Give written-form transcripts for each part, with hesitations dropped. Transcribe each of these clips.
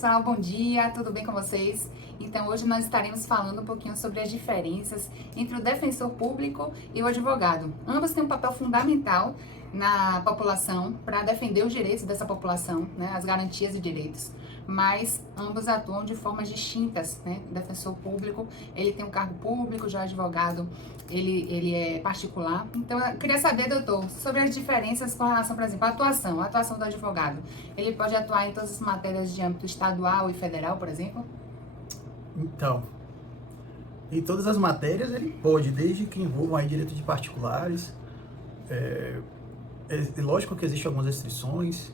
pessoal, bom dia, tudo bem com vocês? Então hoje nós estaremos falando um pouquinho sobre as diferenças entre o defensor público e o advogado. Ambos têm um papel fundamental na população para defender os direitos dessa população, né, as garantias e direitos, mas ambos atuam de formas distintas, né? O defensor público, ele tem um cargo público, já o advogado, ele é particular. Então, eu queria saber, doutor, sobre as diferenças com relação, por exemplo, à atuação do advogado. Ele pode atuar em todas as matérias de âmbito estadual e federal, por exemplo? Então, em todas as matérias ele pode, desde que envolvam aí direito de particulares. É lógico que existem algumas restrições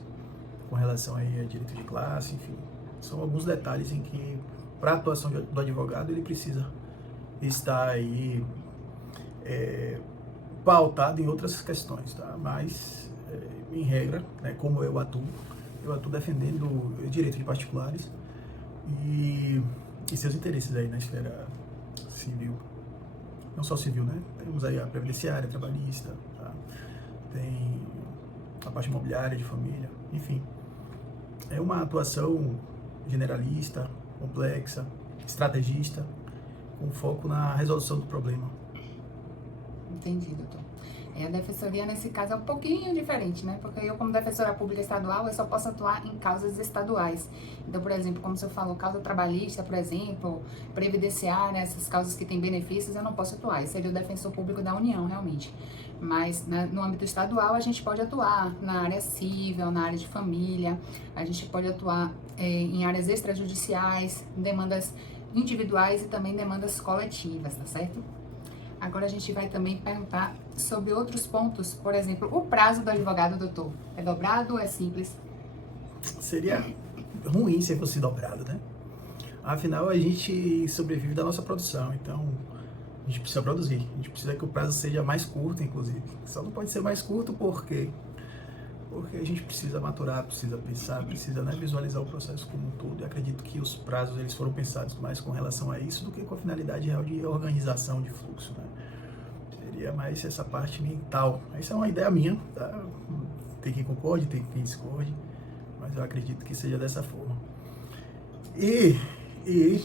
com relação aí a direito de classe, enfim. São alguns detalhes em que, para a atuação do advogado, ele precisa estar aí pautado em outras questões, tá? Mas, em regra, né, como eu atuo defendendo o direito de particulares e seus interesses aí na esfera civil. Não só civil, né? Temos aí a previdenciária, trabalhista, tá? Tem a parte imobiliária, de família, enfim. É uma atuação generalista, complexa, estrategista, com foco na resolução do problema. Entendi, doutor. A defensoria, nesse caso, é um pouquinho diferente, né? Porque eu, como defensora pública estadual, eu só posso atuar em causas estaduais. Então, por exemplo, como o senhor falou, causa trabalhista, por exemplo, previdenciária, essas causas que têm benefícios, eu não posso atuar. Esse seria o defensor público da União, realmente. Mas, no âmbito estadual, a gente pode atuar na área civil, na área de família, a gente pode atuar em áreas extrajudiciais, demandas individuais e também demandas coletivas, tá certo? Agora a gente vai também perguntar sobre outros pontos, por exemplo, o prazo do advogado, doutor, é dobrado ou é simples? Seria ruim se fosse dobrado, né? Afinal, a gente sobrevive da nossa produção, então a gente precisa produzir, a gente precisa que o prazo seja mais curto, inclusive. Só não pode ser mais curto porque a gente precisa maturar, precisa pensar, precisa, né, visualizar o processo como um todo. E acredito que os prazos eles foram pensados mais com relação a isso do que com a finalidade real de organização de fluxo, né? Seria mais essa parte mental. Essa é uma ideia minha, tá? Tem quem concorde, tem quem discorde, mas eu acredito que seja dessa forma.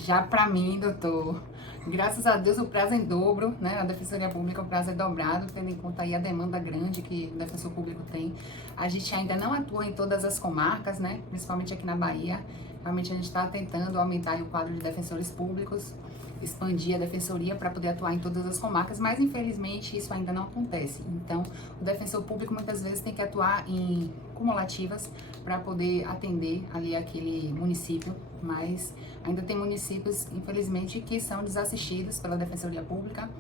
Já para mim, doutor, graças a Deus o prazo é em dobro, né? A Defensoria Pública o prazo é dobrado, tendo em conta aí a demanda grande que o defensor público tem. A gente ainda não atua em todas as comarcas, né? Principalmente aqui na Bahia. Realmente a gente está tentando aumentar o quadro de defensores públicos, expandir a defensoria para poder atuar em todas as comarcas, mas infelizmente isso ainda não acontece. Então, o defensor público muitas vezes tem que atuar em cumulativas para poder atender ali aquele município, mas ainda tem municípios, infelizmente, que são desassistidos pela Defensoria Pública.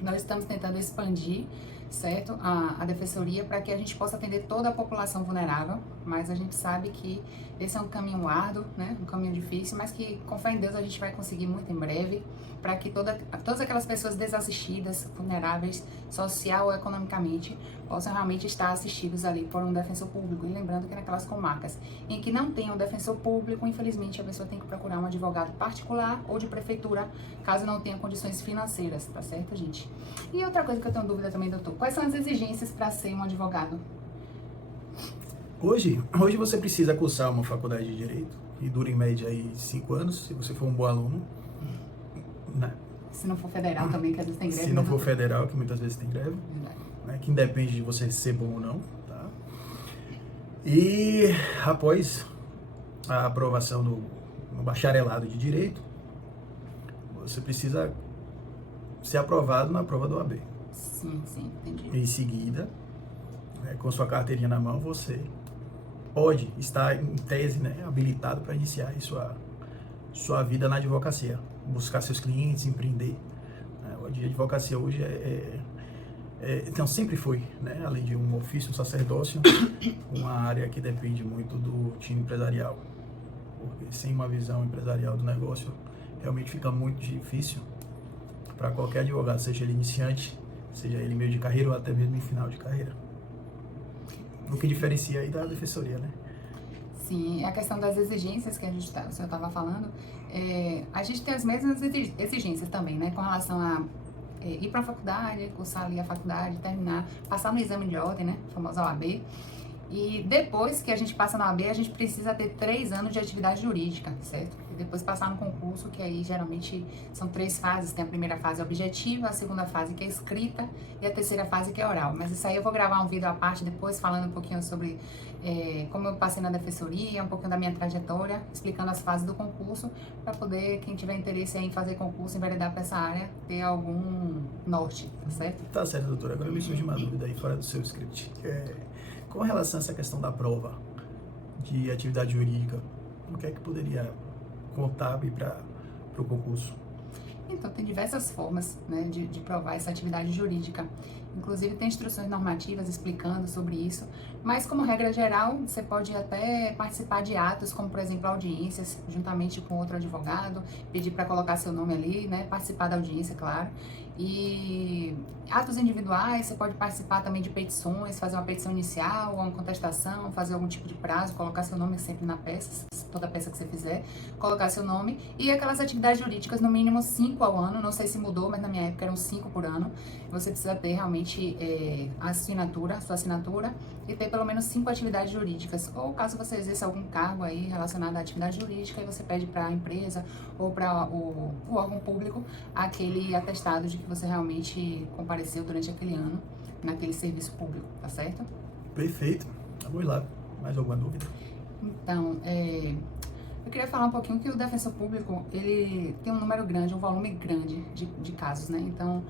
Nós estamos tentando expandir, certo, a defensoria para que a gente possa atender toda a população vulnerável, mas a gente sabe que esse é um caminho árduo, né, um caminho difícil, mas que com fé em Deus a gente vai conseguir muito em breve, para que todas aquelas pessoas desassistidas, vulneráveis, social ou economicamente, possam realmente estar assistidos ali por um defensor público. E lembrando que naquelas comarcas em que não tem um defensor público, infelizmente a pessoa tem que procurar um advogado particular ou de prefeitura, caso não tenha condições financeiras, tá certo, gente? E outra coisa que eu tenho dúvida também, doutor, quais são as exigências para ser um advogado? Hoje você precisa cursar uma faculdade de Direito, que dura em média aí 5 anos, se você for um bom aluno, né? Se não for federal também, que às vezes tem greve. Se não for federal, que muitas vezes tem greve, né? Que independe de você ser bom ou não, tá? E após a aprovação no bacharelado de Direito, você precisa ser aprovado na prova do OAB. Sim, entendi. Em seguida, com sua carteirinha na mão, você pode estar, em tese, né, habilitado para iniciar aí sua vida na advocacia, buscar seus clientes, empreender. A advocacia hoje então sempre foi, né, além de um ofício, um sacerdócio, uma área que depende muito do time empresarial, porque sem uma visão empresarial do negócio, realmente fica muito difícil para qualquer advogado, seja ele iniciante, seja ele meio de carreira ou até mesmo em final de carreira. O que diferencia aí da defensoria, né? Sim, a questão das exigências que o senhor estava falando, a gente tem as mesmas exigências também, né? Com relação a ir para a faculdade, cursar ali a faculdade, terminar, passar no exame de ordem, né? A famosa OAB. E depois que a gente passa na OAB, a gente precisa ter 3 anos de atividade jurídica, certo? E depois passar no concurso, que aí geralmente são 3 fases. Tem a primeira fase objetiva, a segunda fase que é escrita e a terceira fase que é oral. Mas isso aí eu vou gravar um vídeo à parte depois, falando um pouquinho sobre como eu passei na defensoria, um pouquinho da minha trajetória, explicando as fases do concurso, para poder, quem tiver interesse em fazer concurso, enveredar para essa área, ter algum norte, tá certo? Tá certo, doutora. Agora me surge uma dúvida aí fora do seu script. Com relação a essa questão da prova de atividade jurídica, o que é que poderia contar para o concurso? Então, tem diversas formas, né, de provar essa atividade jurídica. Inclusive, tem instruções normativas explicando sobre isso, mas, como regra geral, você pode até participar de atos, como, por exemplo, audiências, juntamente com outro advogado, pedir para colocar seu nome ali, né, participar da audiência, claro. E atos individuais, você pode participar também de petições, fazer uma petição inicial, ou uma contestação, fazer algum tipo de prazo, colocar seu nome sempre na peça, toda peça que você fizer, colocar seu nome. E aquelas atividades jurídicas, no mínimo 5 ao ano, não sei se mudou, mas na minha época eram 5 por ano. Você precisa ter realmente a sua assinatura, e ter pelo menos 5 atividades jurídicas. Ou caso você exerça algum cargo aí relacionado à atividade jurídica, e você pede para a empresa ou para o órgão público aquele atestado de que você realmente compareceu durante aquele ano naquele serviço público, tá certo? Perfeito. Vamos lá. Mais alguma dúvida? Então, eu queria falar um pouquinho que o defensor público, ele tem um número grande, um volume grande de casos, né? Então,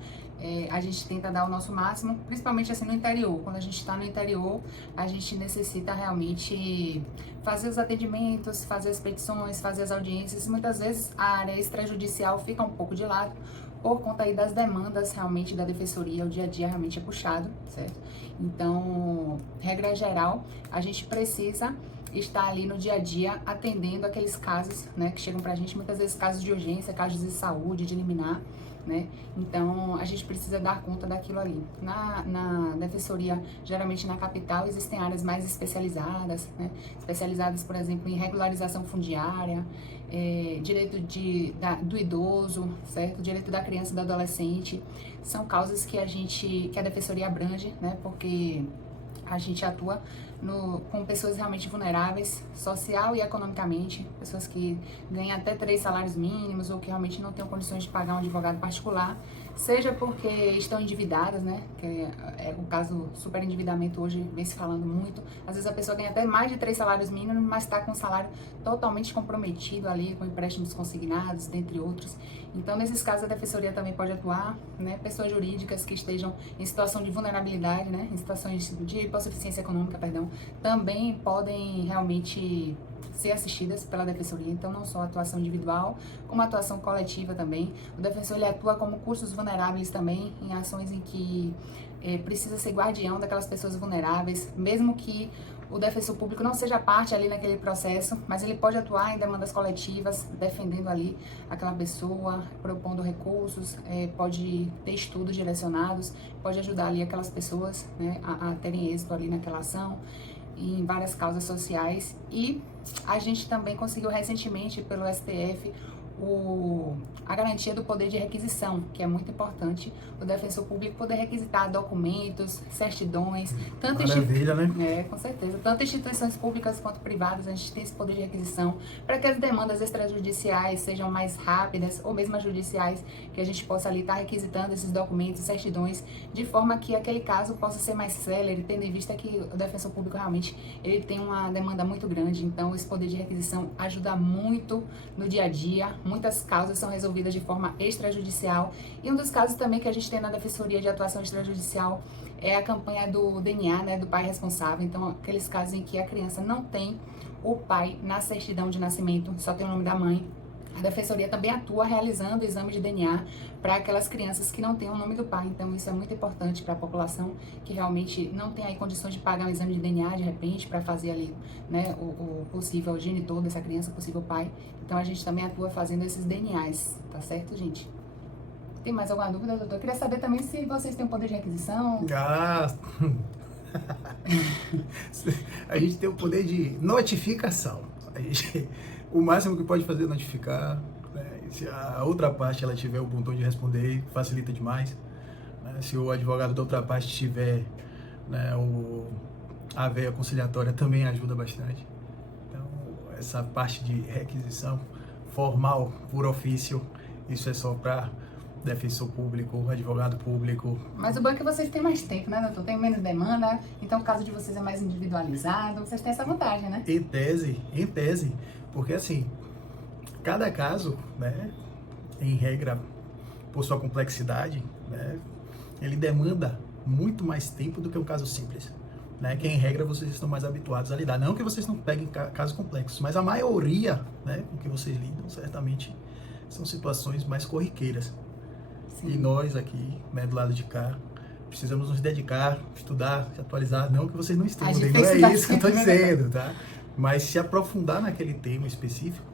a gente tenta dar o nosso máximo, principalmente assim no interior. Quando a gente está no interior, a gente necessita realmente fazer os atendimentos, fazer as petições, fazer as audiências. Muitas vezes a área extrajudicial fica um pouco de lado, por conta aí das demandas realmente da defensoria, o dia a dia realmente é puxado, certo? Então, regra geral, a gente precisa estar ali no dia a dia atendendo aqueles casos, né, que chegam pra gente, muitas vezes casos de urgência, casos de saúde, de liminar, né? Então, a gente precisa dar conta daquilo ali. Na defensoria, geralmente na capital, existem áreas mais especializadas, né? Especializadas, por exemplo, em regularização fundiária, direito do idoso, certo? Direito da criança e do adolescente. São causas que a defensoria abrange, né? Porque a gente atua com pessoas realmente vulneráveis, social e economicamente, pessoas que ganham até 3 salários mínimos ou que realmente não têm condições de pagar um advogado particular, seja porque estão endividadas, né, que é o caso superendividamento hoje vem se falando muito. Às vezes a pessoa ganha até mais de 3 salários mínimos, mas está com o salário totalmente comprometido ali, com empréstimos consignados, dentre outros. Então, nesses casos, a defensoria também pode atuar, né, pessoas jurídicas que estejam em situação de vulnerabilidade, né, em situações de hipossuficiência econômica, perdão, também podem realmente ser assistidas pela defensoria. Então, não só atuação individual, como atuação coletiva também. O defensor, ele atua como cursos vulneráveis também, em ações em que precisa ser guardião daquelas pessoas vulneráveis, mesmo que o defensor público não seja parte ali naquele processo, mas ele pode atuar em demandas coletivas, defendendo ali aquela pessoa, propondo recursos, pode ter estudos direcionados, pode ajudar ali aquelas pessoas, né, a terem êxito ali naquela ação, em várias causas sociais. E a gente também conseguiu recentemente pelo STF a garantia do poder de requisição, que é muito importante, o defensor público poder requisitar documentos, certidões, Maravilha, né? Com certeza, tanto instituições públicas quanto privadas, a gente tem esse poder de requisição para que as demandas extrajudiciais sejam mais rápidas, ou mesmo as judiciais, que a gente possa ali estar requisitando esses documentos, certidões, de forma que aquele caso possa ser mais célere, tendo em vista que o defensor público realmente ele tem uma demanda muito grande. Então esse poder de requisição ajuda muito no dia a dia. Muitas causas são resolvidas de forma extrajudicial, e um dos casos também que a gente tem na defensoria de atuação extrajudicial é a campanha do DNA, né, do pai responsável. Então, aqueles casos em que a criança não tem o pai na certidão de nascimento, só tem o nome da mãe. A defensoria também atua realizando exame de DNA para aquelas crianças que não têm o nome do pai. Então, isso é muito importante para a população que realmente não tem aí condições de pagar um exame de DNA de repente para fazer ali, né, o possível genitor dessa criança, o possível pai. Então, a gente também atua fazendo esses DNAs, tá certo, gente? Tem mais alguma dúvida, doutor? Eu queria saber também se vocês têm um poder de requisição. A gente tem o poder de notificação. O máximo que pode fazer é notificar, né? Se a outra parte ela tiver o botão de responder, facilita demais, né? Se o advogado da outra parte tiver, né, A veia conciliatória também ajuda bastante. Então, essa parte de requisição formal, por ofício, isso é só para defensor público, advogado público. Mas o bom é que vocês têm mais tempo, né, doutor? Tem menos demanda, então o caso de vocês é mais individualizado, vocês têm essa vantagem, né? Em tese, porque assim, cada caso, né, em regra, por sua complexidade, né, ele demanda muito mais tempo do que um caso simples, né, que em regra vocês estão mais habituados a lidar. Não que vocês não peguem casos complexos, mas a maioria, né, com que vocês lidam, certamente, são situações mais corriqueiras. Sim. E nós aqui, né, do lado de cá, precisamos nos dedicar, estudar, se atualizar. Não que vocês não estudem, não é isso que eu estou dizendo, tá? Mas se aprofundar naquele tema específico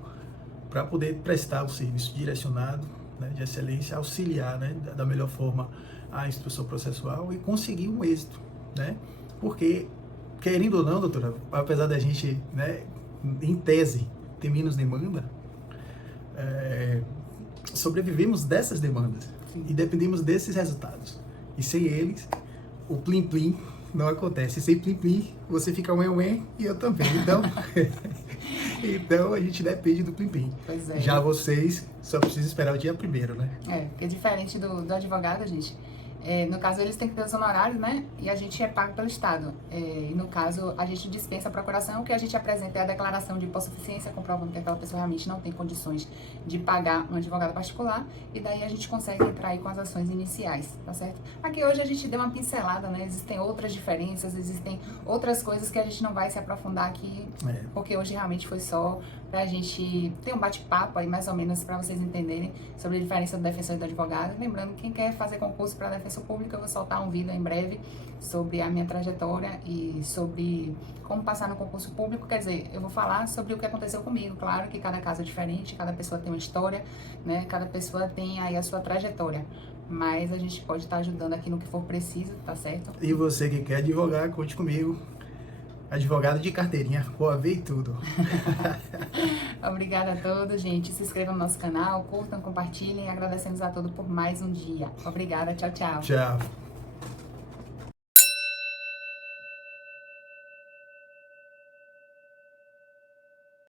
para poder prestar o serviço direcionado, né, de excelência, auxiliar, né, da melhor forma a instrução processual e conseguir um êxito, né? Porque, querendo ou não, doutora, apesar da gente, né, em tese, ter menos demanda, sobrevivemos dessas demandas. Sim. E dependemos desses resultados. E sem eles, o plim-plim não acontece. Sem plim-plim, você fica ué e eu também. Então, então a gente depende do plim-plim. Pois é. Já vocês só precisam esperar o dia primeiro, né? Porque diferente do advogado, gente, no caso eles têm que ter os honorários, né? E a gente é pago pelo Estado. E no caso, a gente dispensa a procuração, o que a gente apresenta é a declaração de hipossuficiência, comprovando que aquela pessoa realmente não tem condições de pagar um advogado particular, e daí a gente consegue entrar aí com as ações iniciais, tá certo? Aqui hoje a gente deu uma pincelada, né? Existem outras diferenças, existem outras coisas que a gente não vai se aprofundar aqui, porque hoje realmente foi só pra gente ter um bate-papo aí, mais ou menos, pra vocês entenderem sobre a diferença do defensor e do advogado. Lembrando, quem quer fazer concurso para defensor público, eu vou soltar um vídeo em breve sobre a minha trajetória e sobre como passar no concurso público. Quer dizer, eu vou falar sobre o que aconteceu comigo. Claro que cada caso é diferente, cada pessoa tem uma história, né? Cada pessoa tem aí a sua trajetória. Mas a gente pode estar ajudando aqui no que for preciso, tá certo? E você que quer advogar, conte comigo. Advogado de carteirinha, OAB e tudo. Obrigada a todos, gente. Se inscrevam no nosso canal, curtam, compartilhem. Agradecemos a todos por mais um dia. Obrigada, tchau, tchau. Tchau.